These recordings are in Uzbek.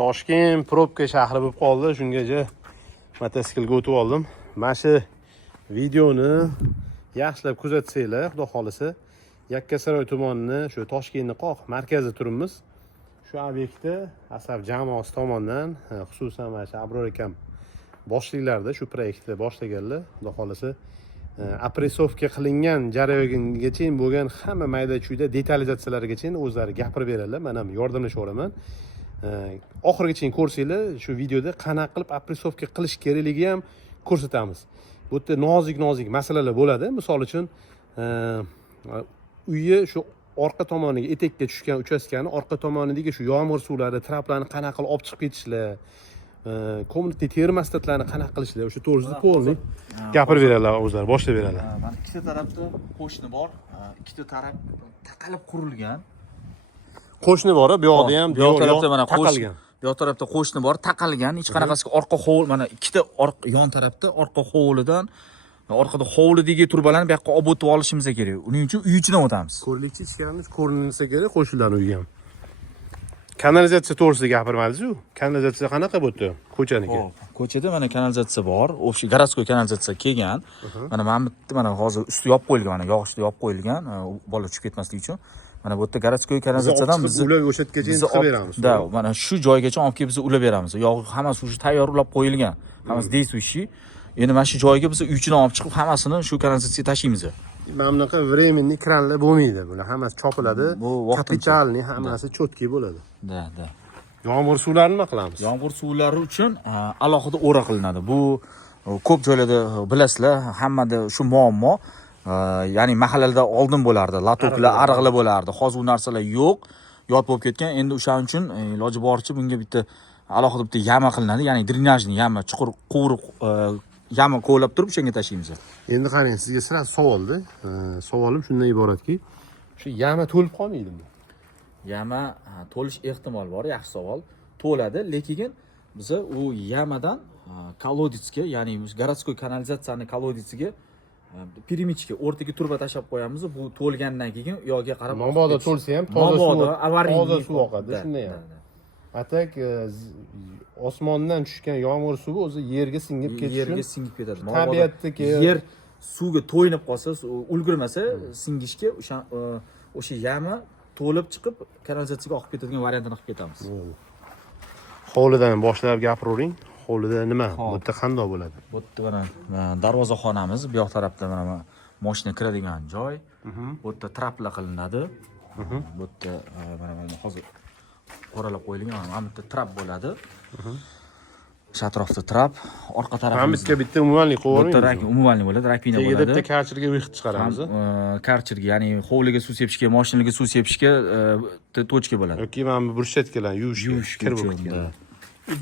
Toshkent probka shahri bo'lib qoldi. Shungacha mototsiklga o'tib oldim. Mana shu videoni yaxshilab kuzatsanglar, xudo xolisa, Yakkasaroy tumanining shu Toshkentning qoq markazida turibmiz. Shu obyektda Asaf jamoasi tomonidan, xususan mana shu Abror akam boshliqlarda shu proyektni boshlaganlar. Xudo xolisa, apressovka qilingan jarayongacha bo'lgan hamma mayda-chuyda detalizatsiyalarigacha o'zlari gapirib beradilar. Men ham yordamlashaveraman. Oxirigacha ko'rsanglar, shu videoda qanaqa qilib apressovka qilish kerakligi ham ko'rsatamiz. Bu yerda nozik masalalar bo'ladi. Misol uchun, uyni shu orqa tomoniga etekka tushgan uchastkani orqa tomonidagi shu yomg'ir suvlari, traplarni qanaqa qilib olib chiqib ketishlar, kommunitniy termostatlarni qanaqa qilishlar, o'sha to'g'risida polniy gapirib beradilar, o'zlari boshlab beradilar. Mana ikkita tarafda qo'shni bor, ikkita taraf taqalib qurilgan. Qo'shni bor, bu yoqda ham, bu yoq tarafda mana taqalgan. Bu yoq tarafda qo'shni bor, taqalgan. Hech qanaqasiga orqa hovli, mana ikkita yon tarafda orqa hovlidan orqada hovlidagi turbalarni bu yoqqa olib o'tib olishimiz kerak. Uning uchun uy ichidan o'tamiz. Ko'rlikchi ichkarimiz ko'rinsa kerak, qo'shnilarning uyi ham. Kanalizatsiya to'g'risida gapirmadingiz-ku. Kanalizatsiya qanaqa bo'ldi? Ko'chaniki. Ko'chada mana kanalizatsiya bor. O'sha garatskoy kanalizatsiya kelgan. Mana hozir usti yopib qo'yilgan, mana yog'ishda yopib qo'yilgan, bola tushib ketmasligi uchun. Mana bu yerda garatskoy kanalizatsiyadan biz ulab o'sha yergacha chiqib beramiz. Da, mana shu joygacha olib kelib biz ulab beramiz. Yog' hammasi o'sha tayyor ulab qo'yilgan. Hammasi действующий. Endi mana shu joyga biz uy ichidan olib chiqib hammasini shu kanalizatsiyaga tashlaymiz. Mana bunaqa временный kranlar bo'lmaydi. Bular hammasi chopiladi. Kapitalni hammasi cho'tki bo'ladi. Da. Yomg'ir suvlarini nima qilamiz? Yomg'ir suvlari uchun alohida o'ra qilinadi. Bu ko'p joylarda bilasizlar, hammada shu muammo. Ya'ni mahallalarda oldin bo'lardi, latoklar, ariqlar bo'lardi. Hozir u narsalar yo'q, yod bo'lib ketgan. Endi o'shaning uchun iloji boricha bunga bitta alohida bitta yama qilinadi, ya'ni drenajni yama, chuqur quvur yama qo'lab turib o'shanga tashlaymiz. Endi qarang, sizga sira savolda. Savolim shundan iboratki, shu yama to'lib qolmaydimi? Yama to'lish ehtimoli bor, yaxshi savol. To'ladi, lekin biz u yamadan kolodetsga, ya'ni garatskoy kanalizatsiyaning kolodesiga перемичка o'rtaga turba tashab qo'yamiz. Bu to'lgandan keyin yo'lga qarab mabodo to'lsa ham toza suv oqadi, shunday ham. Atak osmondan tushgan yomg'ir suvi o'zi yerga singib ketishi, yerga singib ketadi. Tabiatdagi yer suvga to'yinib qolsa, ulgurmasa singishga o'sha yama to'lib chiqib kanalizatsiyaga oqib ketadigan variantini qilib ketamiz. Hovlidan boshlab gapiravering. Hovlida nima? Bu yerda qanday bo'ladi? Bu yerda mana darvozaxonamiz, bu yoq tarafda mana mashina kiradigan joy. Bu yerda traplar qilinadi. Bu yerda mana hozir qoralab qo'yilgan, mana bu yerda trap bo'ladi. Shu atrofda trap, orqa tarafda Hammaga bitta umumanlik qo'yib yuboring. Umumanlik bo'ladi, rakvina bo'ladi. Bitta karcherga vixt chiqaramiz. Karcherga, ya'ni hovliga suv sepishga, mashinaga suv sepishga tochka bo'ladi. Yoki mana bu brushetklar yuvish kirib ketgan.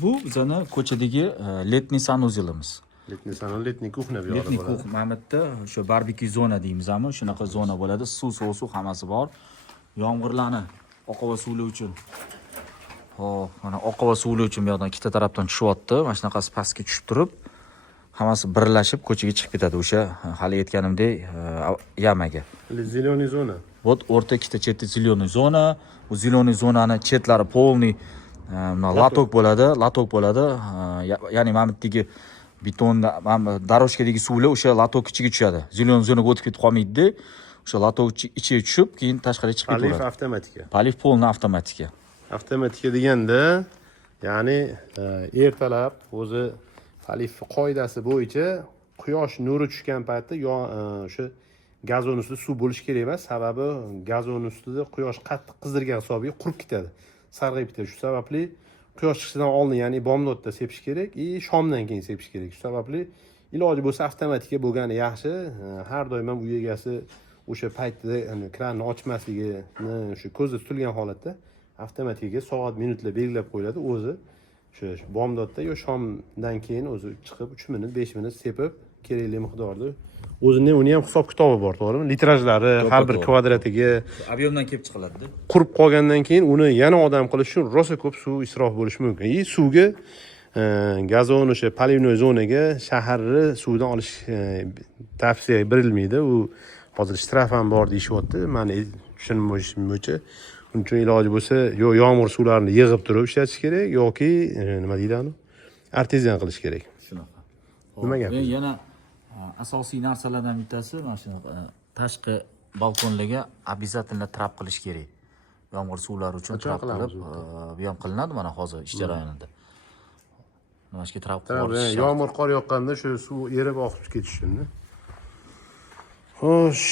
Bu bizning ko'chadagi letniy sanuzilimiz. Letniy kuxna bu yoqda bo'ladi. Mana bu yerda o'sha barbekyu zona deymizmi? Shunaqa zona bo'ladi. Suv hammasi bor. Yomg'irlarni oqova suvlar uchun. Xo'p, mana oqova suvlar uchun bu yoqdan ikkita tarafdan tushyapti. Mana shunaqasi pastga tushib turib, hammasi birlashib ko'chaga chiqib ketadi. O'sha hali aytganimdek yamaga. Zeleniy zona. Вот o'rta ikkita chetda zeleniy zona. Bu zeleniy zonani chetlari polniy latok bo'ladi. Ya'ni mana bu yerdagi betonda, mana daroshkadagi suvlar o'sha latok ichiga tushadi. Zeleniy zonaga o'tib ketib qolmaydi. O'sha latok ichiga tushib, keyin tashqariga chiqib ketadi. Palif avtomatika. Palif polni avtomatika. Avtomatika deganda, ya'ni ertalab o'zi palif qoidasi bo'yicha quyosh nuri tushgan paytda o'sha gazon ustida suv bo'lishi kerak emas. Sababi gazon ustida quyosh qattiq qizdirgan hisobiga qurib ketadi. Sarg'ayib ketadi. Shu sababli quyosh chiqishidan oldin, ya'ni bomdodda sepish kerak, shomdan keyin sepish kerak. Shu sababli iloji bo'lsa avtomatika bo'lgani yaxshi. Har doim ham uy egasi o'sha paytda kranni ochmasligini, o'sha ko'zda tutilgan holatda avtomatikaga soat, minutlar belgilab qo'yiladi. O'zi shu bomdodda yo shomdan keyin o'zi chiqib 3 minut, 5 minut sepib kerakli miqdorda o'zining uni ham hisob kitobi bor, to'g'rimi? Litrajlari har bir kvadratiga ob'yomdan kelib chiqiladi. Qurib qolgandan keyin uni yana odam qilish uchun rosa ko'p suv isrof bo'lishi mumkin. Suvga gazon o'sha palivnoy zonaga shaharni suvdan olish tavsiya berilmaydi. U hozir shtraf ham bor deyishyapti. Meni tushunishim bo'yicha Uning uchun iloji bo'lsa yo yomg'ir suvlarini yig'ib turib ishlatish kerak yoki nima deydi uni? Artezian qilish kerak. Shunaqa. Nima gap? Yana asosiy narsalardan bittasi mana shunaqa tashqi balkonlarga обязательно trap qilish kerak. Yomg'ir suvlari uchun trap qilib, bu ham qilinadi mana hozir ish jarayonida. Mana shuga trap qilish. Yomg'ir qor yoqqanda shu suv erib oqib ketishi uchun. Xo'sh,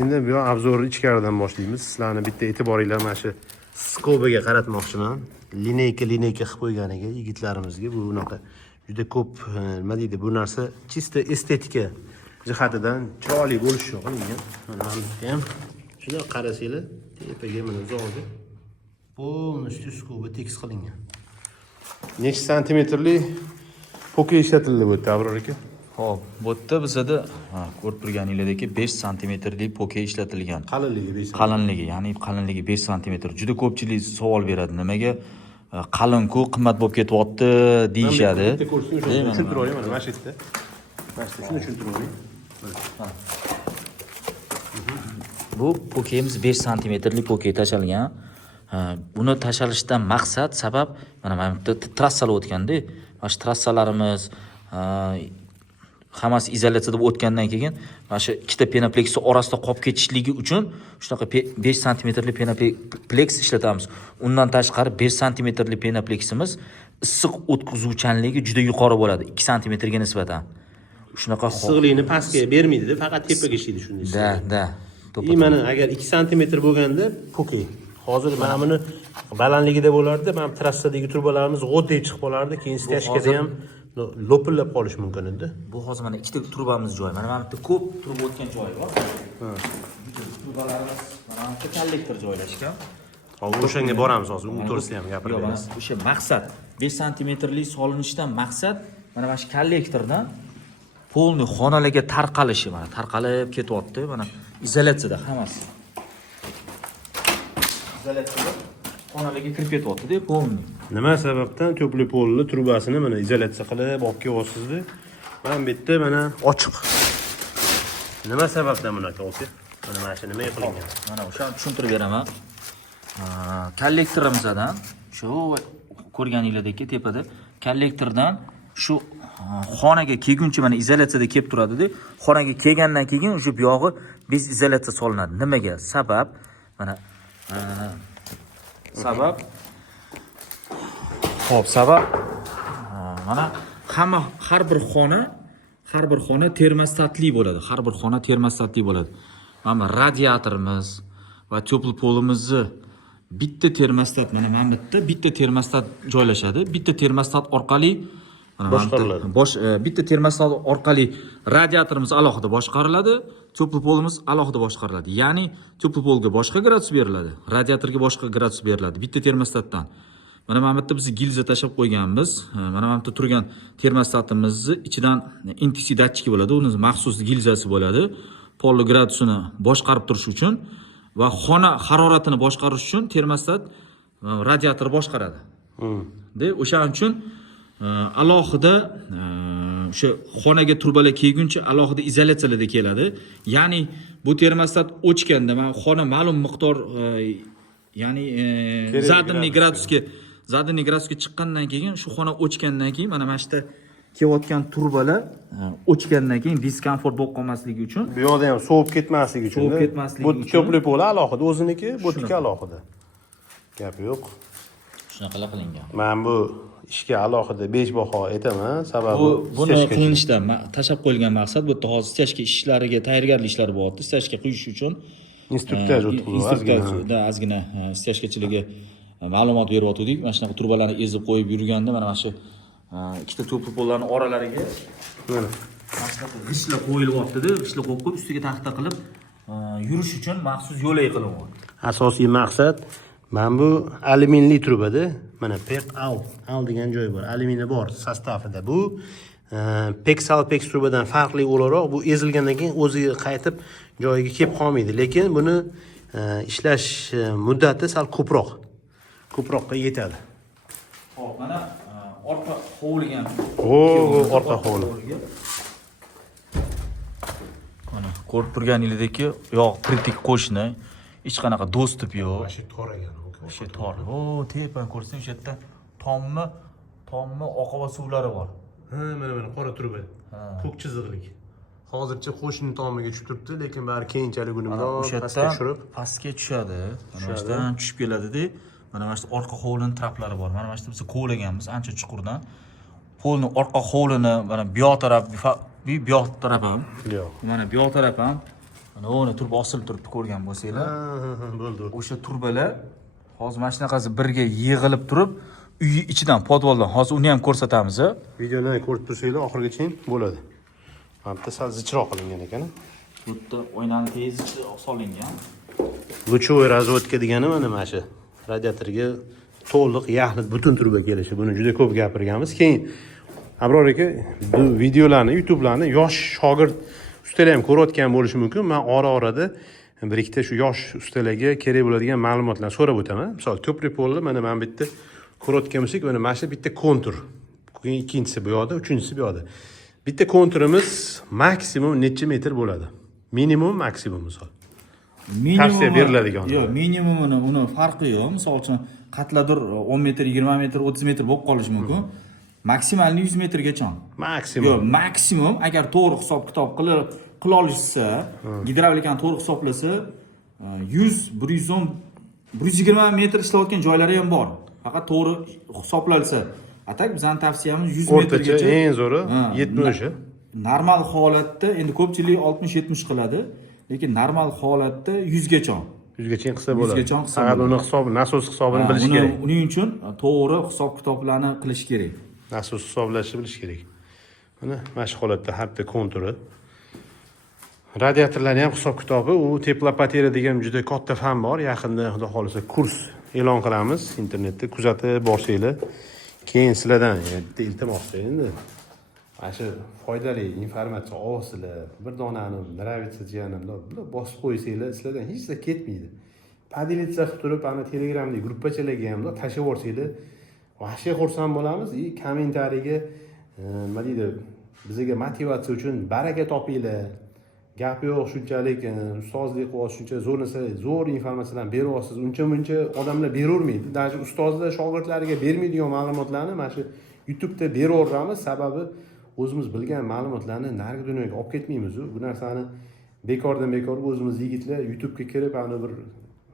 endi bu obzorni ichkaridan boshlaymiz. Sizlarni bitta e'tiboringlar mana shu skobaga qaratmoqchiman. Lineyka qilib qo'yganiga yigitlarimizga bu unaqa juda ko'p nima deydi, bu narsa chista estetika jihatidan chiroyli bo'lishi uchun qilingan. Mana bu ham shuni qarasanglar, tepaga mana zog'i полностью skoba tekis qilingan. Necha santimetrli poke ishlatildi bu yerda Abror aka? Xo'p, bu yerda bizada ko'rib turganingizdek 5 santimetrli poke ishlatilgan. Qalinligi 5 cm. Qalinligi, ya'ni qalinligi 5 santimetr. Juda ko'pchilik savol beradi. Nimaga qalin-ku qimmat bo'lib ketyapti deyishadi. Tushuntirib olaman mana shu yerda. Mana shu shuni tushuntirib oling. Bu pokemiz 5 santimetrli poke tashalgan. Buni tashalishdan maqsad, sabab mana bu yerda trassalar o'tganda, mana shu trassalarimiz hammasi izolyatsiyada o'tgandan keyin mana shu ikkita penaplex orasida qolib ketishligi uchun shunaqa 5 santimetrli penaplex ishlatamiz. Undan tashqari 5 santimetrli penapleximiz issiq o'tkazuvchanligi juda yuqori bo'ladi 2 santimetrga nisbatan. Shunaqa issiqlikni pastga bermaydi-da, faqat tepaga ishlaydi shunday. Da. Mana agar 2 santimetr bo'lganda poke. Hozir mana buni balandligida bo'lardi, mana trassadagi turbalarimiz g'o'ddek chiqib qolardi, keyin stachkada ham lopillab qolish mumkin edi. Bu hozir mana ikkita turbamiz joy. Mana bu yerda ko'p turba o'tgan joyi bor. Turbalarimiz mana bu yerda kollektor joylashgan. Hozir o'shanga boramiz hozir, u to'g'risida ham gapirib beramiz. O'sha maqsad 5 santimetrli solinishidan maqsad mana shu kollektordan polni xonalarga tarqalishi, mana tarqalib ketyapti. Mana izolyatsiyada hammasi. Izolyatsiyada xonalarga kirib ketyapti-da polni. Nima sababdan to'pli polni trubasini mana izolyatsiya qilib olib kelyapsizda? Mana bu yerda mana ochiq. Nima sababdan bunaqa aka? Mana shu nima qilingan? Mana o'shani tushuntirib beraman. Kollektorimizdan shu ko'rganingizdek tepada kollektordan shu xonaga kelguncha mana izolyatsiyada kelib turadi-da. Xonaga kelgandan keyin o'sha bu yog'i bez izolyatsiya solinadi. Nimaga? Sabab mana sabab mana har bir xona termostatli bo'ladi. Har bir xona termostatli bo'ladi. Mana radiatorimiz va tepli polimizni bitta termostat mana bu yerda bitta termostat joylashadi. Bitta termostat orqali boshqariladi. Bitta termostat orqali radiatorimiz alohida boshqariladi, tepli polimiz alohida boshqariladi. Ya'ni tepli polga boshqa gradus beriladi, radiatorga boshqa gradus beriladi bitta termostatdan. Mana bu yerda biz gilza tashab qo'yganmiz. Mana bu yerda turgan termostatimizni ichidan intisi datchiki bo'ladi. Uning maxsus gilzasi bo'ladi. Pol gradusini boshqarib turish uchun va xona haroratini boshqarish uchun termostat radiator boshqaradi. O'shaning uchun alohida o'sha xonaga turbalar kelguncha alohida izolyatsiyalarda keladi. Ya'ni bu termostat o'chganda, mana xona ma'lum miqdor ya'ni zadanniy gradusga chiqqandan keyin, shu xona o'chgandan keyin mana bu yerda kelayotgan turbalar o'chgandan keyin diskomfort bo'lib qolmasligi uchun, bu yoqda ham sovib ketmasligi uchun. Bu tepli pol alohida, o'ziniki, bu tika alohida. Gap yo'q. Shunaqa qilingan. Men bu ishga alohida 5 baho aytaman, sababi buni qilinishdan tashab qo'yilgan maqsad bu yerda hozir stachka ishlariga tayyorgarlik ishlari bo'lyapti. Stachka quyish uchun instruktaj o'tkazdi. Ozgina stachkachilarga ma'lumot beryotgandik. Mana shunaqa turbalarni ezib qo'yib yurganda mana shu ikkita tepli pollarning oralariga mana shunaqa g'ishlar qo'yilyapti-da. G'ishlar qo'yib ustiga taxta qilib yurish uchun maxsus yo'lak qilyapti. Asosiy maqsad mana bu alyuminli trubada, mana PEX al degan joy bor. Alyuminiy bor sostavida. Bu PEX trubadan farqli o'laroq bu ezilgandan keyin o'ziga qaytib joyiga kelib qolmaydi. Lekin buni ishlash muddati sal ko'proqqa yetadi. Xo'p, mana orqa hovliga ham. Orqa hovli. Mana ko'rib turganingizdek, yo'q kritik qo'shni, hech qanaqa dostуп yo'q. Mana shu tor ekan. O'sha tor. O, tepani ko'rsang, o'sha yerda tommi oqova suvlari bor. Ha, mana qora turba. Ko'k chiziqlik. Hozircha qo'shni tomiga tushib turibdi, lekin bari keyinchalik uni O'sha pastga yerda tushirib, pastga tushadi. Mana shu yerdan tushib keladi-da. Mana shu orqa hovlining traplari bor. Mana shu biz ko'laganmiz ancha chuqurdan. Polni orqa hovlini mana bu yoq taraf, bu yoq taraf ham. yo'q. Mana bu yoq taraf ham. Mana o'ni turba osilib turibdi ko'rgan bo'lsanglar. Ha, bo'ldi. O'sha turbalar hozir mana shunaqasi birga yig'ilib turib, uy ichidan podvoldan hozir uni ham ko'rsatamiz. Videoni ko'rib tursanglar oxirigacha bo'ladi. Mana bitta sal zichroq qilingan ekan. Bu yerda oynani tezi solingan. Luchovoy razvodka degani mana shu radiatorga to'liq yaxlit butun turba kelishi. Buni juda ko'p gapirganmiz. Keyin Abror aka bu videolarni, YouTube'larni yosh shogird ustalar ham ko'rayotgan bo'lishi mumkin. Men ora-orada bir ikkita shu yosh ustalarga kerak bo'ladigan ma'lumotlarni so'rab o'taman. Misol, ko'prik polni mana bu yerda ko'rayotgan bo'lsak, mana shu bitta kontur. Keyin ikkinchisi bu yoqda, uchinchisi bu yoqda. Bitta konturimiz maksimum necha metr bo'ladi? Minimum, maksimum misol. Tavsiya beriladigan. Yo'q, minimumini uni farqi yo'q. Misol uchun qatladir 10 metr, 20 metr, 30 metr bo'lib qolishi mumkin. Maksimalni 100 metrgacha. Maksimum. Yo'q, maksimum agar to'g'ri hisob-kitob qila olishsa, gidravlikani to'g'ri hisoblasa, 100, 110, 120 metr ishlayotgan joylari ham bor. Faqat to'g'ri hisoblansa. Atak bizning tavsiyamiz 100 metrgacha. O'rtacha eng zo'ri 70. Normal holatda endi ko'pchilik 60-70 qiladi, lekin normal holatda 100 gacha. 100 gacha qilsa bo'ladi. 100 gacha qilsa Faqat uni hisobi, nasos hisobini bilish kerak. Uning uchun to'g'ri hisob-kitoblarni qilish kerak. Nasos hisoblashni bilish kerak. Mana shu holatda har bitta konturi. Radiatorlarning ham hisob-kitobi, u teplopateriya degan juda katta fan bor. Yaqinda xudo xolisa kurs e'lon qilamiz internetda, kuzatib borsanglar. Keyin sizlardan iltimos endi. Mana shu foydali informatsiya olsizlar, bir donani nravится jiyanimda bosib qo'ysanglar, sizlardan hech narsa ketmaydi. Podelиться qilib turib, ana Telegramdagi gruppachalarga ham tashlab yuborsanglar, vahshiy xursand bo'lamiz. Kommentariyaga nima deydi, bizga motivatsiya uchun baraka topinglar. Gap yo'q, shunchalik ustozlik qilyapsiz, shuncha zo'r narsa, zo'r informatsiyalarni beryapsiz. Uncha odamlar beravermaydi. Даже ustozlar shogirdlariga bermaydigan ma'lumotlarni mana shu YouTube'da beraveramiz. Sababi o'zimiz bilgan ma'lumotlarni narigi dunyoga olib ketmaymiz. Bu narsani bekordan bekor o'zimiz yigitlar YouTube'ga kirib, ana bir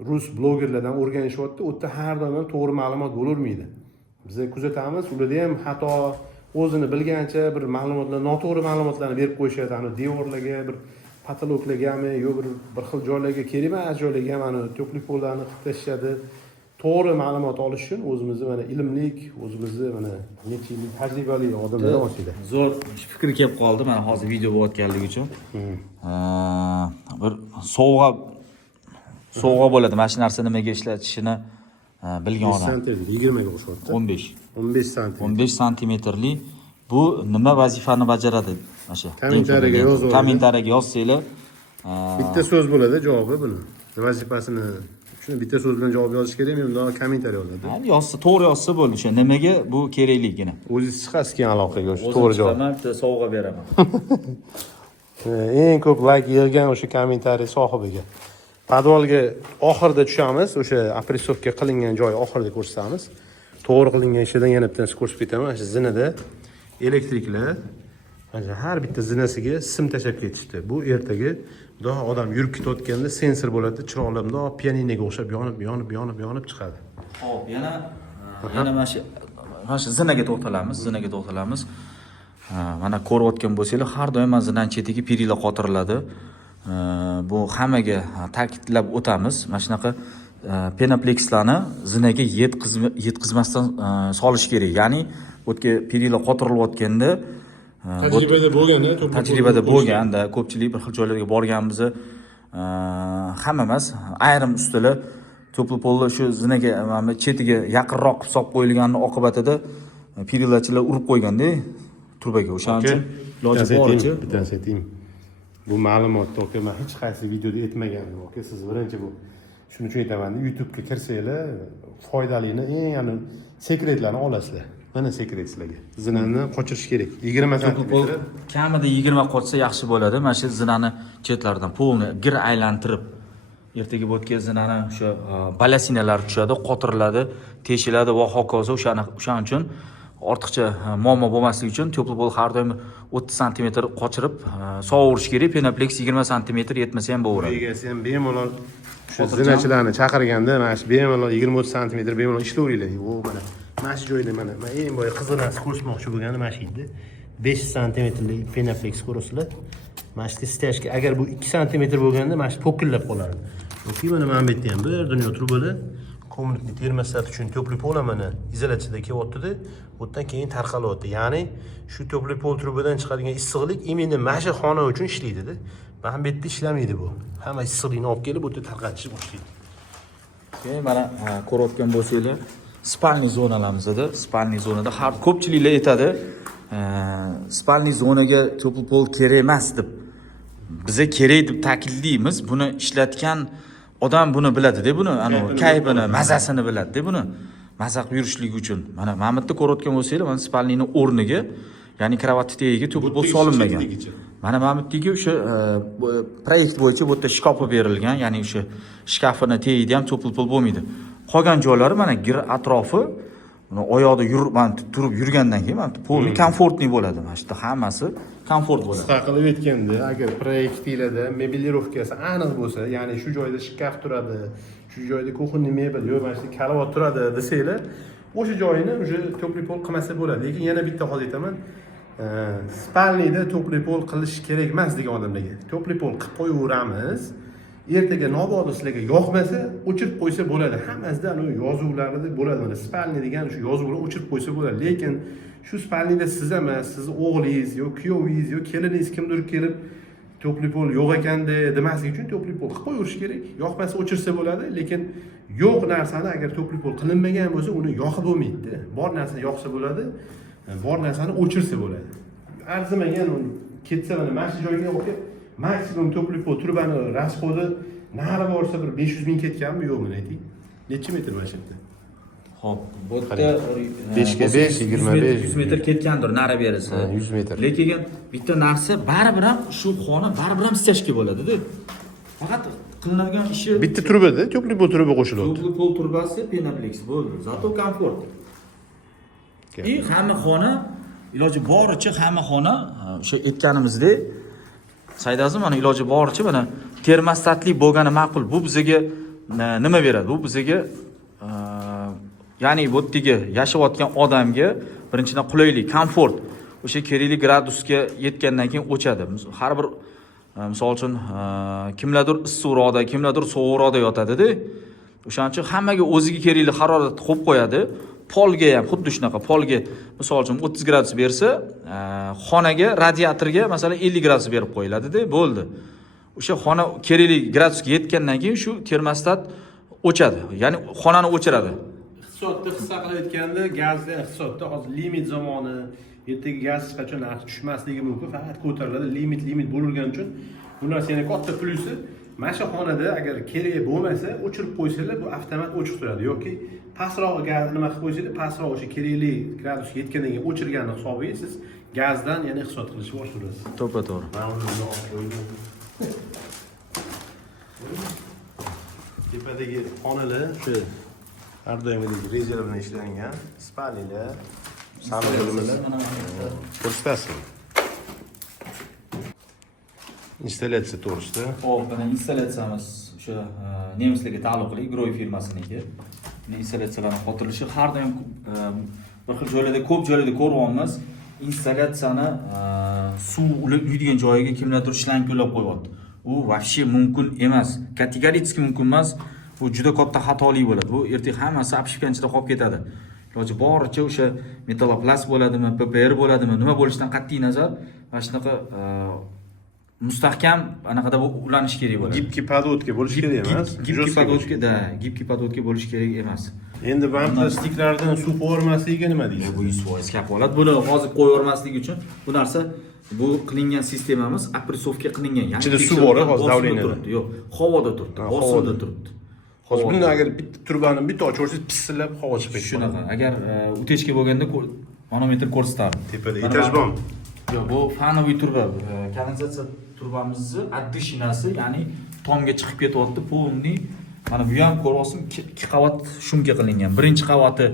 rus blogerlardan o'rganishyapti. U yerda har doim to'g'ri ma'lumot bo'lavermaydi. Biz kuzatamiz, ularda ham xato o'zini bilgancha bir ma'lumotlar, noto'g'ri ma'lumotlarni berib qo'yishadi. Ana devorlarga bir patologlargami, yo bir xil joylarga kerak emas joylarga ham ana to'plik pollarni qilib tashlashadi. To'g'ri ma'lumot olish uchun o'zimizni mana ilmlik, o'zimizni mana necha yillik tajribali odamlar olishadi. Zo'r fikr kelib qoldi mana hozir video bo'layotganligi uchun. Bir sovg'a bo'ladi. Mana shu narsa nimaga ishlatishini bilgan odam. 20 ga o'xshayapti. 15 santim. 15 santimetrli bu nima vazifani bajaradi? Mana shu. Kommentariyaga yozing. Kommentariyaga yozsanglar, bitta so'z bo'ladi javobi buni. Vazifasini shuni bitta so'z bilan javob yozish kerakmi, unda kommentariya yozadi. Yozsa, to'g'ri yozsa bo'ldi. O'sha nimaga bu kerakligini. O'zingiz chiqasiz keyin aloqaga o'sha to'g'ri javob. O'zim bitta sovg'a beraman. Eng ko'p like yig'gan o'sha kommentariy sohibiga. Podvalga oxirida tushamiz, o'sha apressovka qilingan joy oxirida ko'rsatamiz. To'g'ri qilingan ishidan yana bittasini ko'rsatib ketaman. Mana shu zinada elektriklar mana har bitta zinasiga sim tashab ketishdi. Bu ertaga xudo odam yurib ketayotganda sensor bo'ladi, chiroqlar bundoq pianinoga o'xshab yonib chiqadi. Xo'p, yana mana shu zinaga to'xtalamiz. Mana ko'rayotgan bo'lsanglar, har doim mana zinaning chetiga perila qotiriladi. Bu hammaga ta'kidlab o'tamiz. Mana shunaqa penoplekslarni zinaga yetkazmasdan solish kerak. Ya'ni o'tga perila qotirilayotganda tajribada bo'lganda ko'pchilik bir xil joylarga borganmiz. Hamma emas, ayrim ustalar to'pli-polli shu zinaga chetiga yaqinroq hisob qo'yilgani oqibatida perilachilar urib qo'yganda turbaga. O'shaning uchun iloji boricha bittasi aytaymi. Bu ma'lumotni oka men hech qaysi videoda aytmagandim. Oka siz birinchi bu shuning uchun aytaman, YouTube'ga kirsanglar foydalini eng sekretlarni olasizlar. Mana sekret sizlarga. Zinani qochirish kerak. 20 santimetr. Kamida 20 qochsa yaxshi bo'ladi. Mana shu zinani chetlaridan polni gir aylantirib ertaga bo'tkazdan ana o'sha balasinalar tushadi, qotiriladi, teshiladi va hokazo. O'shaning uchun ortiqcha muammo bo'lmasligi uchun tepli pol har doim 30 sm qochirib sovurish kerak. Penaplex 20 sm yetmasa ham bo'laveradi. Egasi ham bemalol shu zinachilarni chaqirganda mana shu bemalol 20-30 sm bemalol ishlayveringlar. O mana shu joyda mana eng boy qizil narsa ko'rsatmoqchi bo'lgani mana shu edi. 5 santimetrlik Penaplex ko'rasizlar. Mana shu stashka agar bu 2 santimetr bo'lganda mana shu po'killab qolardi. Yoki mana bu yerda ham bir dunyo trubalar kommunikni termasat uchun tepli pol mana izolyatsiyada kelyapti-da, bu yerdan keyin tarqalyapti. Ya'ni shu tepli pol trubadan chiqadigan issiqlik imенно mana shu xona uchun ishlaydi-da. Mana bu yerda ishlamaydi bu. Hamma issiqlikni olib kelib bu yerda tarqatishni boshlaydi. Keyin mana ko'rayotgan bo'lsanglar, spalniy zonalamizda, spalniy zonada har ko'pchiliklar aytadi, spalniy zonaga tepli pol kerak emas deb. Biza kerak deb ta'kidlaymiz. Buni ishlatgan odam buni biladi-da, buni kayfini, mazasini biladi-da, buni maza qilib yurishligi uchun. Mana bu yerda ko'rayotgan bo'lsanglar, mana spalniyning o'rniga, ya'ni kravatni tagiga tepli pol solinmagan. Mana bu yerdagi o'sha proyekt bo'yicha bu yerda shkafi berilgan, ya'ni o'sha shkafini tagida ham tepli pol bo'lmaydi. Qolgan joylari mana gir atrofi oyoqda turib yurgandan keyin mana polni komfortli bo'ladi. Mana shu hammasi komfort bo'ladi. Qisqa qilib aytganda, agar proyektinglarda meblirovkasi aniq bo'lsa, ya'ni shu joyda shkaf turadi, shu joyda kuxonniy mebel, yo'q mana shu karavot turadi desanglar, o'sha joyini o'sha tepli pol qilmasa bo'ladi. Lekin yana bitta hozir aytaman, spalniyda tepli pol qilish kerak emas degan odamlarga. Tepli pol qilib qo'yaveramiz. Ertaga mabodo sizlarga yoqmasa, o'chirib qo'ysa bo'ladi. Hammasida ana yozuvlarda bo'ladi. Mana spalniy degan shu yozuvlar o'chirib qo'ysa bo'ladi. Lekin shu spalniyda siz emas, sizni o'g'lingiz yoki kuyovingiz yoki keliningiz kimdir kelib tepli pol yo'q ekanda demaslik uchun tepli pol qilib qo'yirish kerak. Yoqmasa o'chirsa bo'ladi, lekin yo'q narsani agar tepli pol qilinmagan bo'lsa, uni yoqib bo'lmaydi. Bor narsani yoqsa bo'ladi, bor narsani o'chirsa bo'ladi. Arzimagan ketsa mana shu joyga o'qib maksimum tepli pol turbani rasxodi nari borsa bir 500 ming ketganmi yo'qmi ayting. Necha metr mana shu yerda? Xo'p, bu yerda 5 ga 5, 25 100 metr ketgandir nari berisi. 100 metr. Lekin bitta narsa baribir ham shu xona baribir ham stashka bo'ladi-da. Faqat qilinadigan ishi Bitta turbada tepli pol turba qo'shilyapti. tepli pol turbasi Penaplex bo'ldi. Zato komfort. И hamma xona iloji boricha hamma xona o'sha aytganimizdek Saydazim mana iloji boricha mana termostatli bo'lgani ma'qul. Bu bizga nima beradi? Bu bizga ya'ni bu yerdagi yashayotgan odamga birinchidan qulaylik, komfort, o'sha kerakli gradusga yetgandan keyin o'chadi. Har bir misol uchun kimlardir issiqroqda, kimlardir sovuqroqda yotadi-da. O'shaning uchun hammaga o'ziga kerakli haroratni qo'yib qo'yadi. Polga ham xuddi shunaqa. Polga misol uchun 30 gradus bersa, xonaga, radiatorga masalan 50 gradus berib qo'yiladi-da, bo'ldi. O'sha xona kerakli gradusga yetgandan keyin shu termostat o'chadi. Ya'ni xonani o'chiradi. Iqtisodda hissa qilib aytganda, gazda iqtisodda hozir limit zamoni, ertaga gaz hech qachon narxi tushmasligi mumkin, faqat ko'tariladi. Limit bo'lgani uchun bu narsa yana katta plyusi. Mana shu xonada agar kerak bo'lmasa, o'chirib qo'ysalar, bu avtomat o'chiq turadi yoki pastroq gaz nima qilib qo'ysangiz, pastroq o'sha kerakli gradusga yetgandan keyin o'chirganni hisobiga siz gazdan yana iqtisod qilishni boshlaysiz. To'g'ri. Mana uni olib qo'ydim. Tepadagi xonalar shu har doimgidek rezer bilan ishlangan, spalniyalar, samolyotimiz ko'rsatasiz. Installyatsiya to'g'risida. Xo'p, mana installyatsiyamiz o'sha nemislarga taalluqli Groy firmasiniki. Installyatsiyalarning xotirilishi har doim bir xil joylarda, ko'p joylarda ko'ryapmiz. Installyatsiyani suv uydigan joyiga kimlardir shlang yo'llab qo'yapti. U вообще mumkin emas. Kategorически mumkin emas. Bu juda katta xatolik bo'ladi. Bu ertaga hammasi apshipkanchida qolib ketadi. Iloji boricha o'sha metalloplast bo'ladimi, PPR bo'ladimi, nima bo'lishidan qat'iy nazar mana shunaqa mustahkam anaqada ulanish kerak bo'ladi. Gibki podvodka bo'lish kerak emas. Gibki podvodka bo'lish kerak emas. Endi band plastiklardan suv qo'ymasligiga nima deysiz? Bu 100% kafolat. Buni hozir qo'yavermaslik uchun bu narsa bu qilingan sistemamiz apressovka qilingan. Ya'ni ichida suv bor, hozir davleniyada. Yo'q, havoda turibdi, bosimda turibdi. Hozir buni agar bitta turbani bitta ochib o'rsangiz pissillab havo chiqib ketadi. Shunaqa. Agar utechka bo'lganda manometr ko'rsatardi. Tepada etaj bormi? Yo'q, bu fanoviy turba. Kondensatsiya turbamizni oddishinasi, ya'ni tomga chiqib ketyapti. Polni mana bu ham ko'ryapsiz, 2 qavat shumka qilingan. Birinchi qavati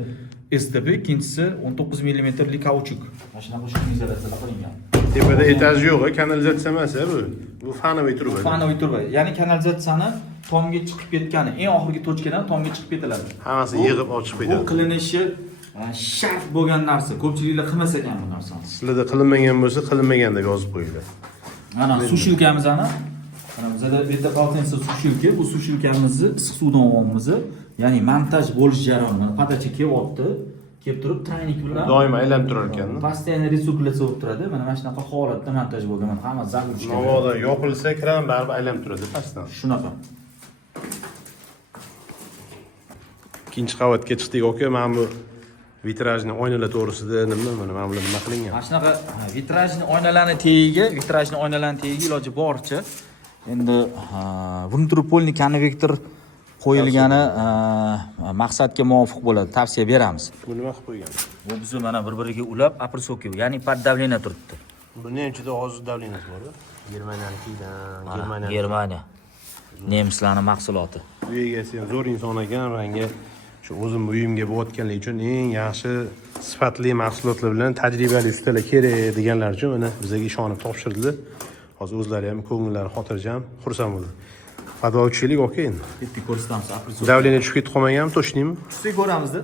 STP, ikkinchisi 19 mm lik kauchuk. Mana shunaqa shumka izolyatsiya qilingan. Tepada etaj yo'q, kanalizatsiya emas bu. Bu fanoviy truba. Fanoviy truba. Ya'ni kanalizatsiyani tomga chiqib ketgani, eng oxirgi tochkadan tomga chiqib ketiladi. Hammasi yig'ib olib chiqib Bu ketadi. qilinishi shart bo'lgan narsa. Ko'pchiliklar qilmas ekan bu narsani. Sizlarda qilinmagan bo'lsa, qilinmagan deb yozib qo'yinglar. Mana sushilkamiz ana. Mana bizda beta poltensiya sushilka, bu sushilkamizni issiq suvdan olamiz. Ya'ni montaj bo'lish jarayoni. Patacha kelyapti. Kelib turib traynik bilan Doim aylanib turar ekan. Постоянно resirkulyatsiya bo'lib turadi. Mana shunaqa holatda montaj bo'lgan. Mana hamma zagruzka. Navoda yopilsa, kran baribir aylanib turadi pastdan. Shunaqa. Ikkinchi qavatga chiqdik aka, mana bu vitrajni oynalar to'g'risida mana bular nima qilingan? Mana shunaqa vitrajni oynalarni tagiga iloji boricha endi внутрипольный konvektor qo'yilgani maqsadga muvofiq bo'ladi, tavsiya beramiz. Bu nima qilib qo'ygan? Bu biz mana bir-biriga ulab, aprsoki, ya'ni под давление turibdi. Buni ham juda ozg'in davleniyasi bor-ku. Germaniyadan, Germaniya. Nemislarning mahsuloti. Bu egasi ham zo'r inson ekan, menga shu o'zim uyimga bo'layotganlik uchun eng yaxshi sifatli mahsulotlar bilan tajribali ustalar kerak deganlar uchun mana bizga ishonib topshirdilar. Hozir o'zlari ham ko'ngillari xotirjam, xursand bo'ldi. Подвалчиlik aka endi. Bitta ko'rsatamiz aprsoki. Davleniya tushib ketib qolmaganmi, точныйmi? Tushsak ko'ramizda.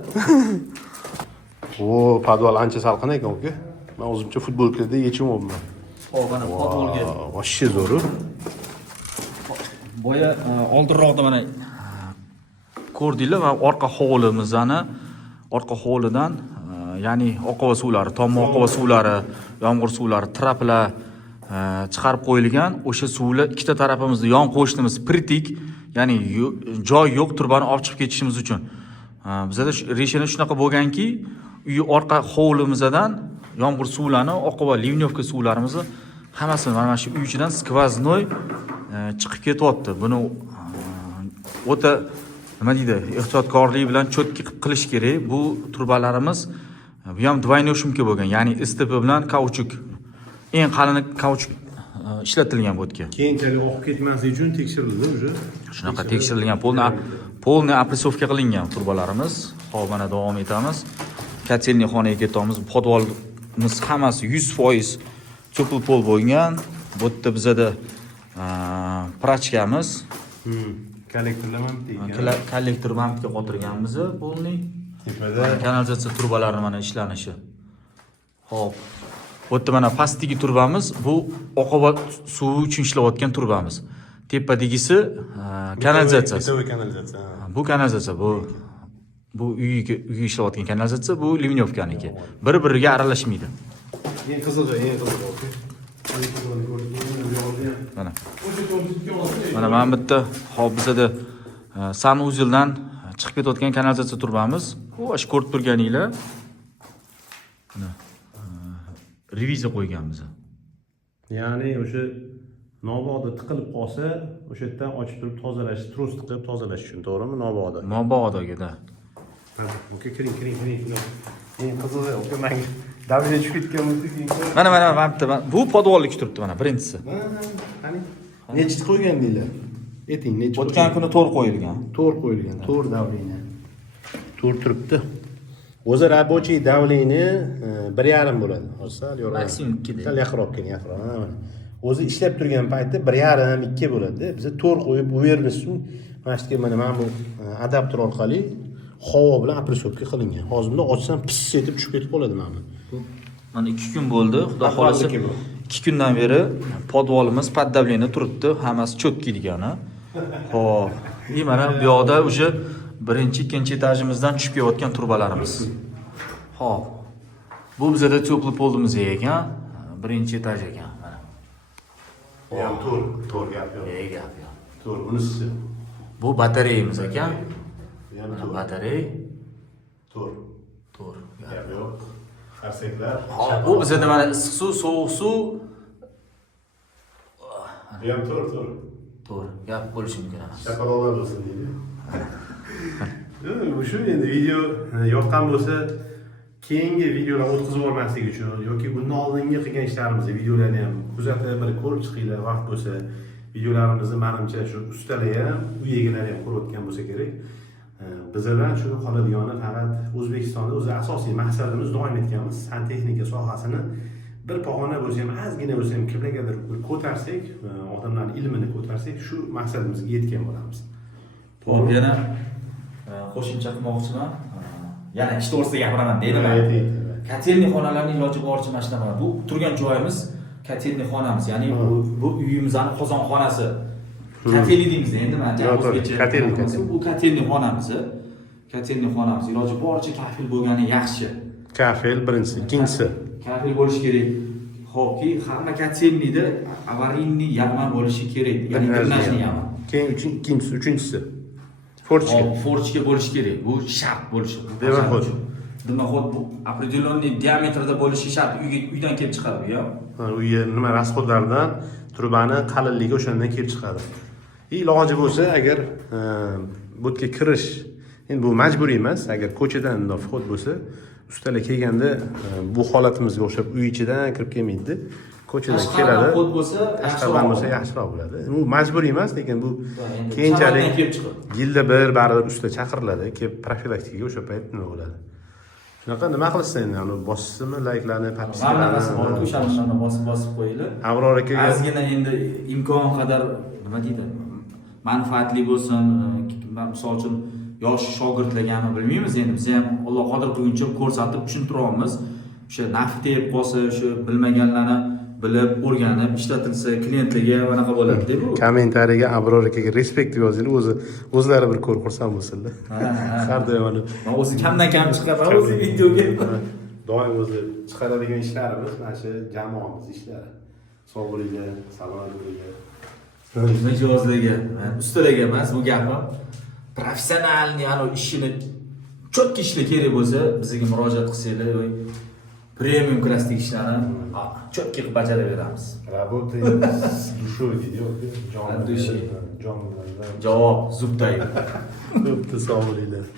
O, podval ancha salqin ekan aka. Men o'zimcha futbolkada yechimoqman. Hop, mana podvolga. Вообще zo'r. Boya oldinroqda mana ko'rdinglar va orqa hovlidan ya'ni oqova suvlari, tomma oqova suvlari, yomg'ir suvlari, traplar chiqarib qo'yilgan. O'sha suvlar ikkita tarafimizda yon qo'shnimiz pritik, ya'ni joy yo'q turbani olib chiqib ketishimiz uchun. Bizda reshina shunaqa bo'lganki, uy orqa hovlimizdan yomg'ir suvlarini, oqova livnyovka suvlarimizni hammasini mana shu uy ichidan skvoznoy chiqib ketyapti. Buni o'ta nima deydi, ehtiyotkorlik bilan cho'tki qilish kerak. Bu turbalarimiz bu ham двойной shumka bo'lgan, ya'ni STP bilan kauchuk, eng qalin kauchuk ishlatilgan bu o'tga. Keyinchalik oqib ketmasligi uchun tekshirildi o'sha. Shunaqa tekshirilgan, polni apressovka qilingan turbalarimiz. Hop, mana davom etamiz. Kotelniy xonaga ketamiz. Podvolimiz hammasi 100% cho'pil pol bo'lgan. Bu yerda bizada prachkamiz, Kollektorlar ham tegan. kollektor bankga qotirganmiz polni. Tepada Kanalizatsiya turbalari mana ishlanishi. Hop. Bu yerda mana pastdagi turbamiz, bu oqova suvi uchun ishlayotgan turbamiz. Tepadagisi kanalizatsiyasi. Bu kanalizatsiya, bu uyga ishlayotgan kanalizatsiya, bu livnyovkaniki. Bir-biriga aralashmaydi. eng qizig'i. Mana bitta hop bizada sanuzeldan chiqib ketayotgan kanalizatsiya turbamiz. Bu ash ko'rib turganinglar. Mana reviziya qo'yganmiz. Ya'ni o'sha noboda tiqilib qolsa, o'sha yerdan ochib turib tozalash, tros tiqib tozalash uchun, to'g'rimi? Mobodagida. Aka kiring. Eng qizig'i, aka menga davleniya tushib ketgan bo'lsa, Mana bitta bu podvollik turibdi mana birinchisi. Qani? Nechta qo'ygan deylar? Ayting, nechta? O'tgan kuni 4 qo'yilgan. 4 qo'yilgan. 4 davleniya. 4 turibdi. O'zi рабочий давление 1,5 bo'ladi. Hozir Maksimum 2 da. Sal yaqinroq keling. O'zi ishlab turgan paytda 1,5 2 bo'ladi. Biz 4 qo'yib bu yerni mana shu mana bu adapter orqali havo bilan apressovka qilingan. Hozirda ochsam pis etib tushib ketib qoladi mana. Mana 2 kun bo'ldi. Xudo xolasa 2 kundan beri podvolimiz под давление turibdi. Hammasi cho'tki degani. Xo'p. Mana bu yoqda o'sha birinchi, ikkinchi etajimizdan tushib kelayotgan turbalarimiz. Xo'p. Bu bizada cho'pli poldimiz ekan, birinchi etaj ekan. Mana. Ham to'r gap yo'q. Gap yo'q. To'r bunisi. Bu batareyamiz ekan. Ham Batarey. to'r. Gap yo'q. Qarsaklar. Bu bizada mana issiq suv, sovuq suv. Ham to'r. To'g'ri, gap bo'lishi mumkin emas. Chaqaloqlar bo'lsin deydi. Shu endi video yoqqan bo'lsa, keyingi videolar o'tkazib olmaslik uchun yoki bundan oldingi qilgan ishlarimizni videolarni ham kuzatib, bir ko'rib chiqinglar, vaqt bo'lsa. videolarimizni menimcha shu ustalar ham, uy egalari ham ko'rayotgan bo'lsa kerak. Bizlardan shu qoladigani faqat O'zbekistonda o'zi asosiy maqsadimiz doim aytganmiz, santexnika sohasini bir pog'ona bo'lsa ham, ozgina bo'lsa ham kimlargadir ko'tarsak, odamlarning ilmini ko'tarsak, shu maqsadimizga yetgan bo'lamiz. Hop, yana qo'shimcha qilmoqchiman. Yana ish to'g'risida gapiraman deydilar. Kotelniy xonalarning iloji boricha mana shunaqa. Bu turgan joyimiz kotelniy xonamiz, ya'ni bu uyimizning qozonxonasi. Kotelniy deymiz endi mana o'zgacha. Bu kotelniy xonamiz. Kotelniy xonamiz iloji boricha kafil bo'lgani yaxshi. Kafel birinchisi, ikkinchisi. Kafil bo'lish kerak. Xo'pki, hamma kotelniyda avariyniy yag'ma bo'lishi kerak, ya'ni drenajniy yag'ma. Keyin ikkinchisi, uchinchisi. Forchka. Forchka bo'lishi kerak. Bu shart bo'lishi. Demak, bu определенный diametrda bo'lishi shart. Uydan kelib chiqadi bu ham. Uyga nima rasxodlardan trubani qalinligi o'shandan kelib chiqadi. Iloji bo'lsa, agar bu yerga kirish, endi bu majburiy emas, agar ko'chadan vxod bo'lsa, ustalar kelganda bu holatimizga o'xshab uy ichidan kirib kelmaydi. Ko'chadan keladi. Vxod bo'lsa, yaxshiroq bo'ladi. Bu majburiy emas, lekin bu keyinchalik yilda bir baribir usta chaqiriladi, kelib profilaktikaga o'sha payt nima bo'ladi. Shunaqa nima qilsa endi, ani bosishmi, layklarni, podpiskalarni, o'sha bosib qo'yinglar. Avror akaga ozgina endi imkon qadar nima deydi, manfaatli bo'lsin. Misol uchun yosh shogirdlargami bilmaymiz, endi biz ham Alloh qodir qilguncha ko'rsatib tushuntiramiz. O'sha nafi tegib qolsa, o'sha bilmaganlarni bilib, o'rganib ishlatilsa, klientlarga anaqa bo'ladi-da bu. Kommentariyaga Abror akaga respekt yozinglar, o'zlari bir ko'rib xursand bo'lsinlar. Har doim mana men o'zi kamdan kam chiqaman o'zi videoga. Doim o'zi chiqaradigan ishlarimiz mana shu jamoamiz ishlari. Sog' bo'linglar, salomat bo'linglar. Mijozlarga, ustalarga emas bu gapim. Professionalni ana ishini cho'tki ishlar kerak bo'lsa, bizga murojaat qilsanglar, premium klassdagi ishlarni cho'tki qilib bajaraveramiz. Работа с душой идет, Javob zubday. Sog' bo'linglar.